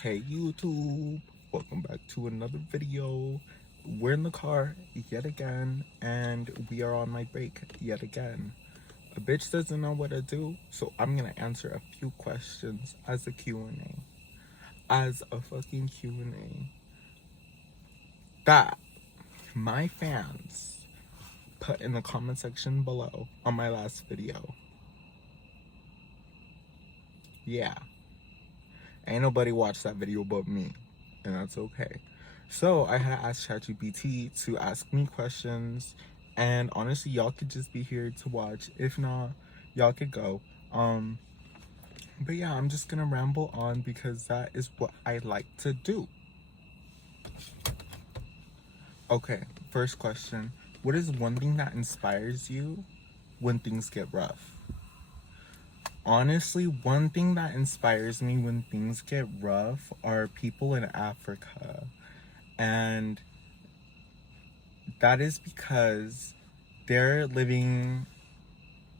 Hey YouTube, welcome back to another video. We're in the car yet again, and we are on my break yet again. A bitch doesn't know what to do, so I'm gonna answer a few questions as a Q&A. As a fucking Q&A. That my fans put in the comment section below on my last video. Yeah. Ain't nobody watched that video but me, and that's okay. So I had to ask ChatGPT to ask me questions, and honestly, y'all could just be here to watch. If not, y'all could go. But yeah, I'm just gonna ramble on because that is what I like to do. Okay, first question. What is one thing that inspires you when things get rough? Honestly, one thing that inspires me when things get rough are people in Africa. And that is because they're living,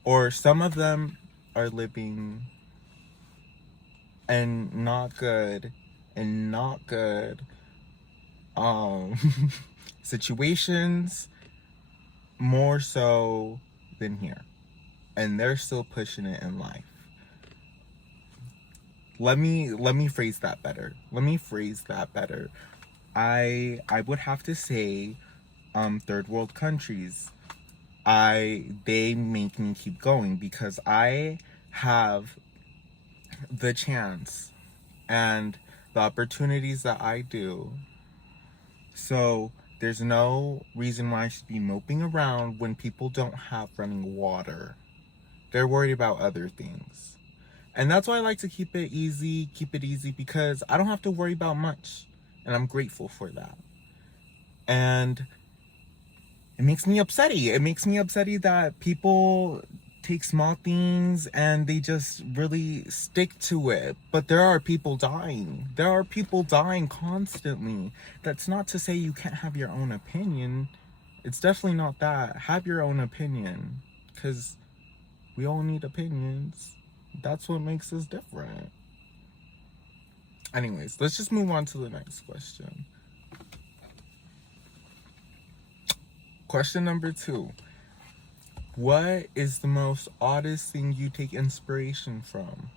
or some of them are living and not good situations, more so than here, and they're still pushing it in life. Let me phrase that better. I would have to say third world countries. They make me keep going because I have the chance and the opportunities that I do. So there's no reason why I should be moping around when people don't have running water. They're worried about other things. And that's why I like to keep it easy because I don't have to worry about much. And I'm grateful for that. And it makes me upsetty that people take small things and they just really stick to it. But there are people dying constantly. That's not to say you can't have your own opinion. It's definitely not that. Have your own opinion, because we all need opinions. That's what makes us different. Anyways, let's just move on to the next question. Question number 2. What is the most oddest thing you take inspiration from?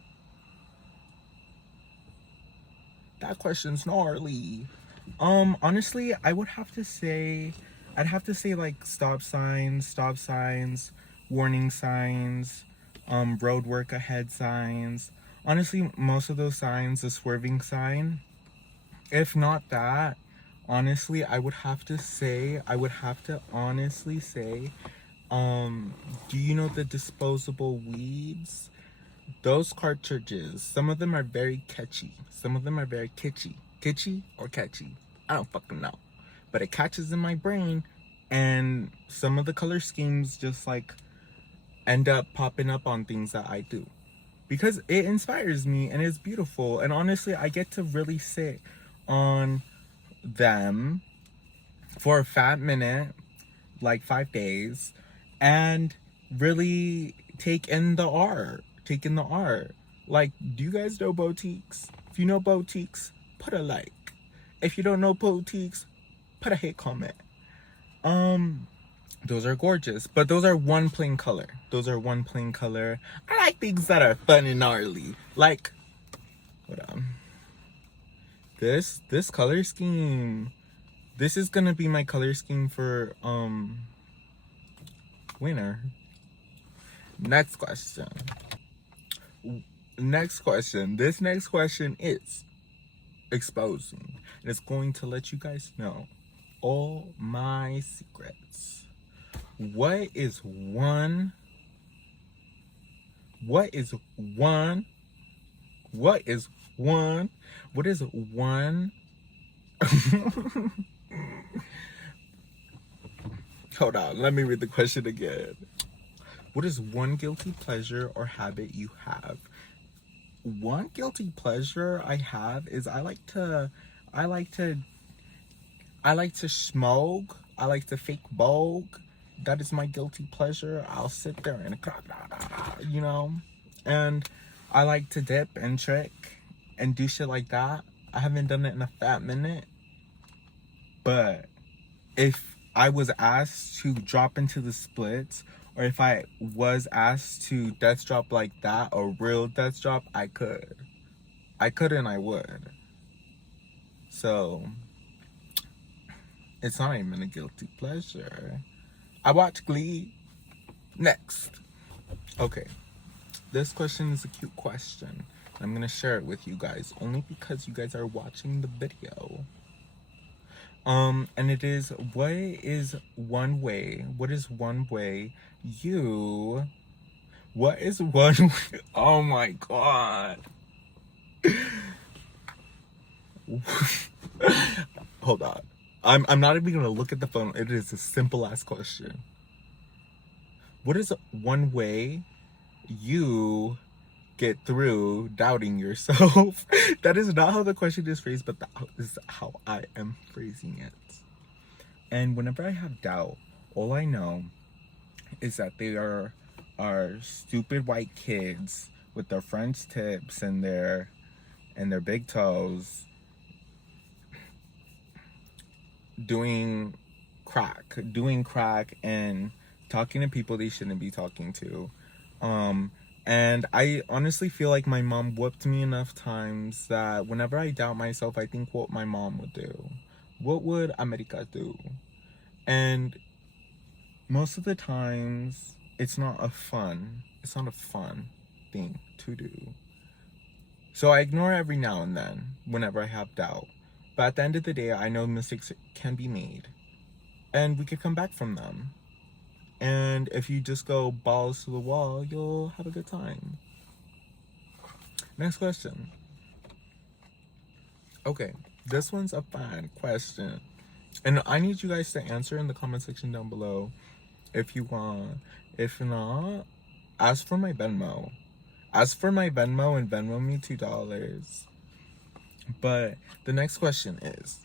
That question's gnarly. Honestly, I'd have to say like stop signs, warning signs, road work ahead signs. Honestly, most of those signs, the swerving sign. If not that, honestly, I would have to honestly say, do you know the disposable weeds? Those cartridges, some of them are very catchy. Some of them are very kitschy. Kitschy or catchy? I don't fucking know. But it catches in my brain, and some of the color schemes just like end up popping up on things that I do. Because it inspires me and it's beautiful. And honestly, I get to really sit on them for a fat minute, like 5 days, and really take in the art. Like, do you guys know boutiques? If you know boutiques, put a like. If you don't know boutiques, put a hate comment. Those are gorgeous, but those are one plain color. I like things that are fun and gnarly. Like, hold on. This color scheme. This is gonna be my color scheme for winter. Next question. This next question is exposing. And it's going to let you guys know all my secrets. What is one hold on, let me read the question again. What is one guilty pleasure or habit you have? One guilty pleasure I have is I like to smoke. I like to fake vogue. That is my guilty pleasure. I'll sit there and and I like to dip and trick and do shit like that. I haven't done it in a fat minute. But if I was asked to drop into the splits, or if I was asked to death drop like that, a real death drop, I could. I could and I would. So, it's not even a guilty pleasure. I watch Glee. Next. Okay. This question is a cute question. I'm gonna share it with you guys only because you guys are watching the video. And it is, what is one way you, oh my god. Hold on. I'm not even gonna look at the phone. It is a simple ass question. What is one way you get through doubting yourself? That is not how the question is phrased, but that is how I am phrasing it. And whenever I have doubt, all I know is that they are stupid white kids with their French tips and their big toes doing crack and talking to people they shouldn't be talking to. And I honestly feel like my mom whooped me enough times that whenever I doubt myself, I think what my mom would do. What would America do? And most of the times, it's not a fun thing to do. So I ignore it every now and then whenever I have doubt. But at the end of the day, I know mistakes can be made. And we could come back from them. And if you just go balls to the wall, you'll have a good time. Next question. Okay, this one's a fun question. And I need you guys to answer in the comment section down below if you want. If not, ask for my Venmo. Ask for my Venmo and Venmo me $2. But the next question is,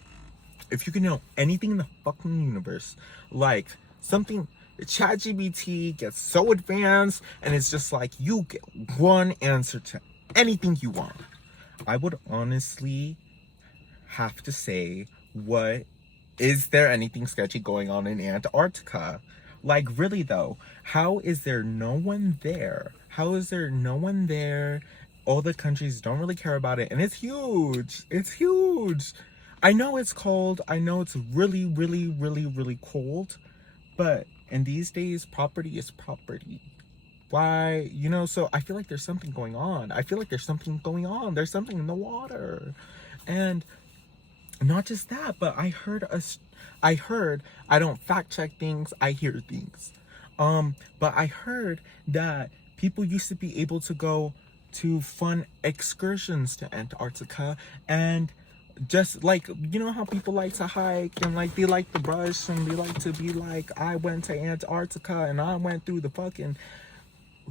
if you can know anything in the fucking universe, like something, ChatGPT gets so advanced and it's just like you get one answer to anything you want, I would honestly have to say, what is there anything sketchy going on in Antarctica? Like, really though, how is there no one there? How is there no one there? All the countries don't really care about it, and it's huge. It's huge. I know it's cold. I know it's really, really, really, really cold. But in these days, property is property. Why? You know, so I feel like there's something going on. There's something in the water. And not just that, but I don't fact check things, I hear things. But I heard that people used to be able to go to fun excursions to Antarctica, and just like, you know how people like to hike and like they like to brush and they like to be like, I went to Antarctica and I went through the fucking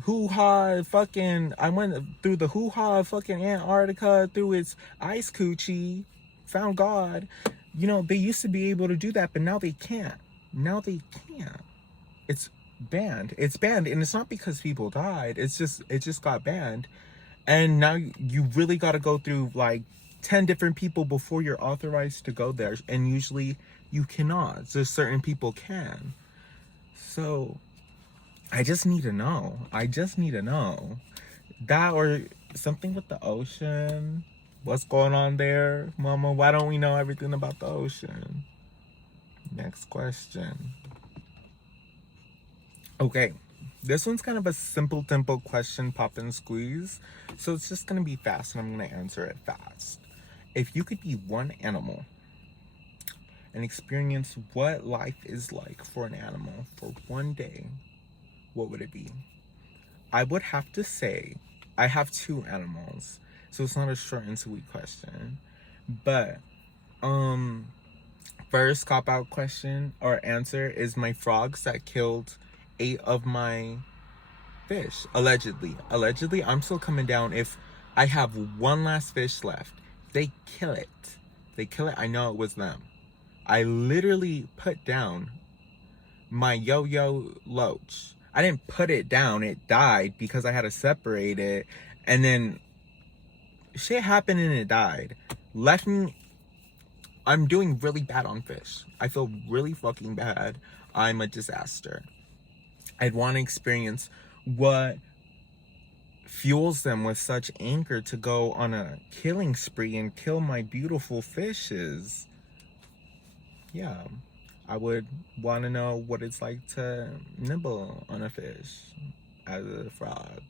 hoo-ha fucking Antarctica through its ice coochie, found God. You know, they used to be able to do that, but now they can't. It's banned. And it's not because people died. It just got banned. And now you really got to go through like 10 different people before you're authorized to go there. And usually you cannot. So certain people can. So I just need to know. That, or something with the ocean. What's going on there, mama? Why don't we know everything about the ocean? Next question. Okay, this one's kind of a simple question, pop and squeeze. So it's just gonna be fast and I'm gonna answer it fast. If you could be one animal and experience what life is like for an animal for one day, what would it be? I would have to say, I have two animals, so it's not a short and sweet question. But, first cop out question or answer is my frogs that killed 8 of my fish, allegedly. I'm still coming down. If I have one last fish left, they kill it. I know it was them. I literally put down my yo-yo loach. I didn't put it down, it died because I had to separate it, and then shit happened and it died. left me. I'm doing really bad on fish. I feel really fucking bad. I'm a disaster. I'd want to experience what fuels them with such anger to go on a killing spree and kill my beautiful fishes. Yeah, I would want to know what it's like to nibble on a fish as a frog.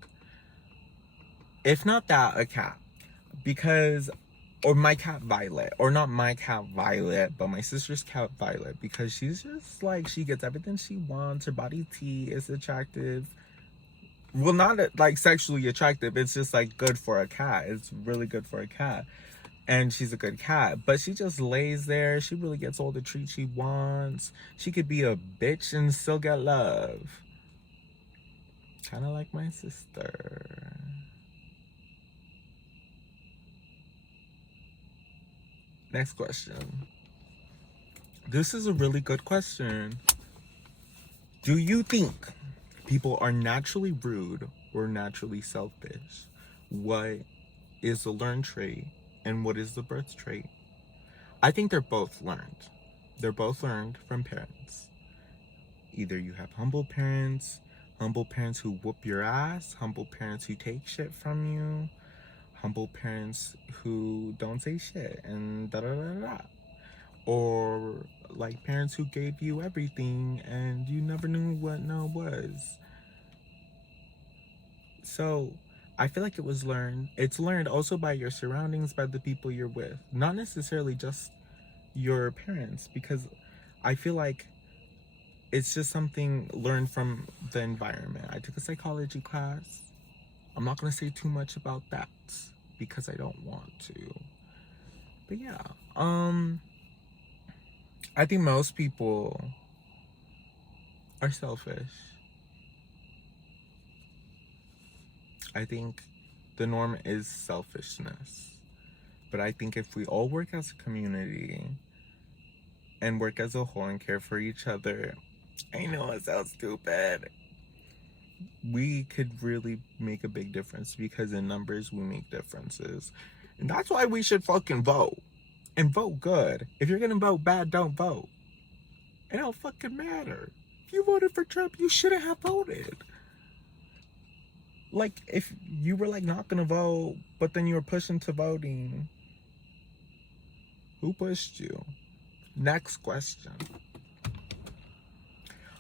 If not that, a cat. Because, or my cat Violet. Or not my cat Violet, but my sister's cat Violet. Because she's just like, she gets everything she wants. Her body T is attractive. Well, not like sexually attractive. It's just like good for a cat. It's really good for a cat. And she's a good cat. But she just lays there. She really gets all the treats she wants. She could be a bitch and still get love. Kind of like my sister. Next question. This is a really good question. Do you think people are naturally rude or naturally selfish? What is the learned trait and what is the birth trait? I think they're both learned. They're both learned from parents. Either you have humble parents who whoop your ass, humble parents who take shit from you, humble parents who don't say shit and da da da da. Or like parents who gave you everything and you never knew what no was. So I feel like it was learned. It's learned also by your surroundings, by the people you're with. Not necessarily just your parents, because I feel like it's just something learned from the environment. I took a psychology class. I'm not going to say too much about that because I don't want to. But yeah, I think most people are selfish. I think the norm is selfishness. But I think if we all work as a community and work as a whole and care for each other, I know it sounds stupid, we could really make a big difference, because in numbers we make differences. And that's why we should fucking vote. And vote good. If you're gonna vote bad, don't vote. It don't fucking matter. If you voted for Trump, you shouldn't have voted. Like, if you were like not gonna vote, but then you were pushing to voting, who pushed you? Next question.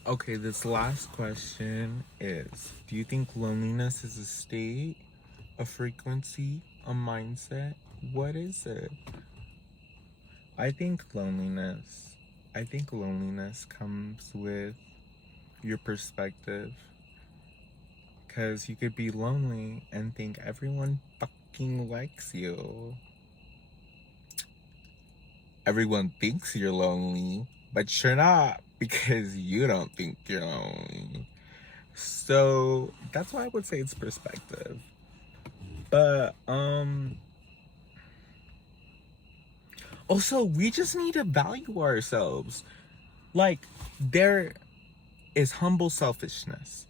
Okay, this last question is, do you think loneliness is a state, a frequency, a mindset? What is it? I think loneliness comes with your perspective. Because you could be lonely and think everyone fucking likes you. Everyone thinks you're lonely, but you're not, because you don't think you're lonely. So that's why I would say it's perspective. But also, we just need to value ourselves. Like, there is humble selfishness.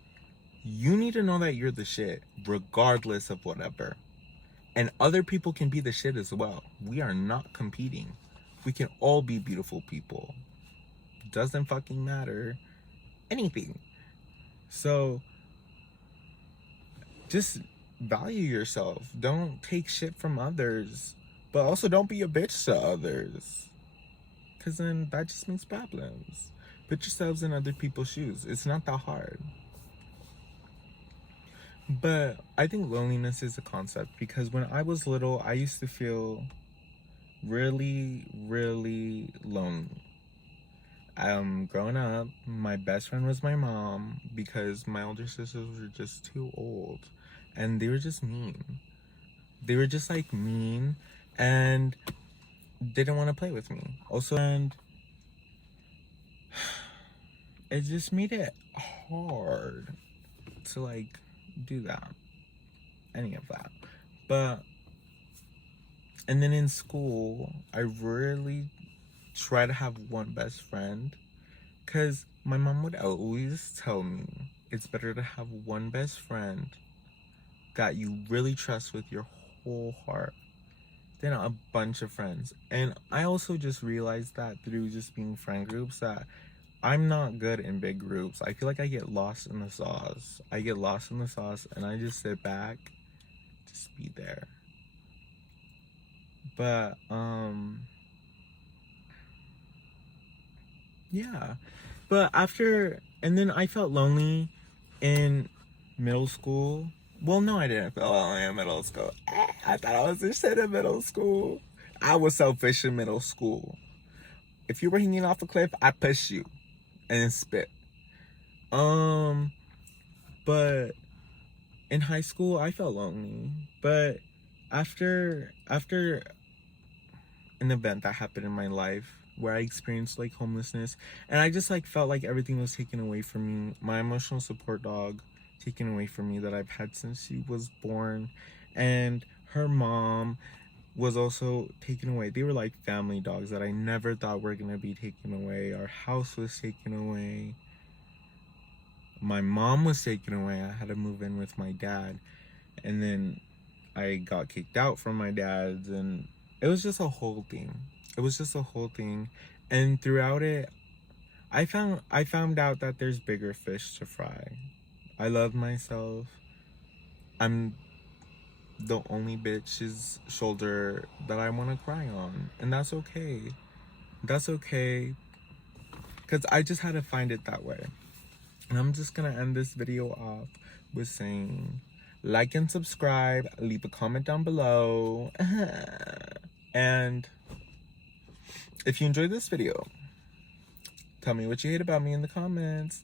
You need to know that you're the shit, regardless of whatever. And other people can be the shit as well. We are not competing. We can all be beautiful people. Doesn't fucking matter anything. So just value yourself. Don't take shit from others. But also don't be a bitch to others. Because then that just makes problems. Put yourselves in other people's shoes. It's not that hard. But I think loneliness is a concept, because when I was little, I used to feel really, really lonely. Growing up, my best friend was my mom, because my older sisters were just too old. And they were just mean. They were just like mean and didn't want to play with me. Also, and it just made it hard to like do that, any of that. But and then in school, I really try to have one best friend, because my mom would always tell me it's better to have one best friend that you really trust with your whole heart then a bunch of friends. And I also just realized that through just being friend groups that I'm not good in big groups. I feel like I get lost in the sauce. I get lost in the sauce and I just sit back, just be there. But yeah. But after, and then I felt lonely in middle school. Well, no, I didn't feel lonely in middle school. I thought I was the shit in middle school. I was selfish in middle school. If you were hanging off a cliff, I push you and spit. But in high school, I felt lonely. But after an event that happened in my life where I experienced like homelessness, and I just like felt like everything was taken away from me. My emotional support dog taken away from me that I've had since she was born, and her mom was also taken away. They were like family dogs that I never thought were gonna be taken away. Our house was taken away. My mom was taken away. I had to move in with my dad, and then I got kicked out from my dad's, and it was just a whole thing. It was just a whole thing. And throughout it, I found out that there's bigger fish to fry. I love myself. I'm the only bitch's shoulder that I want to cry on, and that's okay. That's okay, because I just had to find it that way. And I'm just gonna end this video off with saying like and subscribe, leave a comment down below, and if you enjoyed this video, tell me what you hate about me in the comments.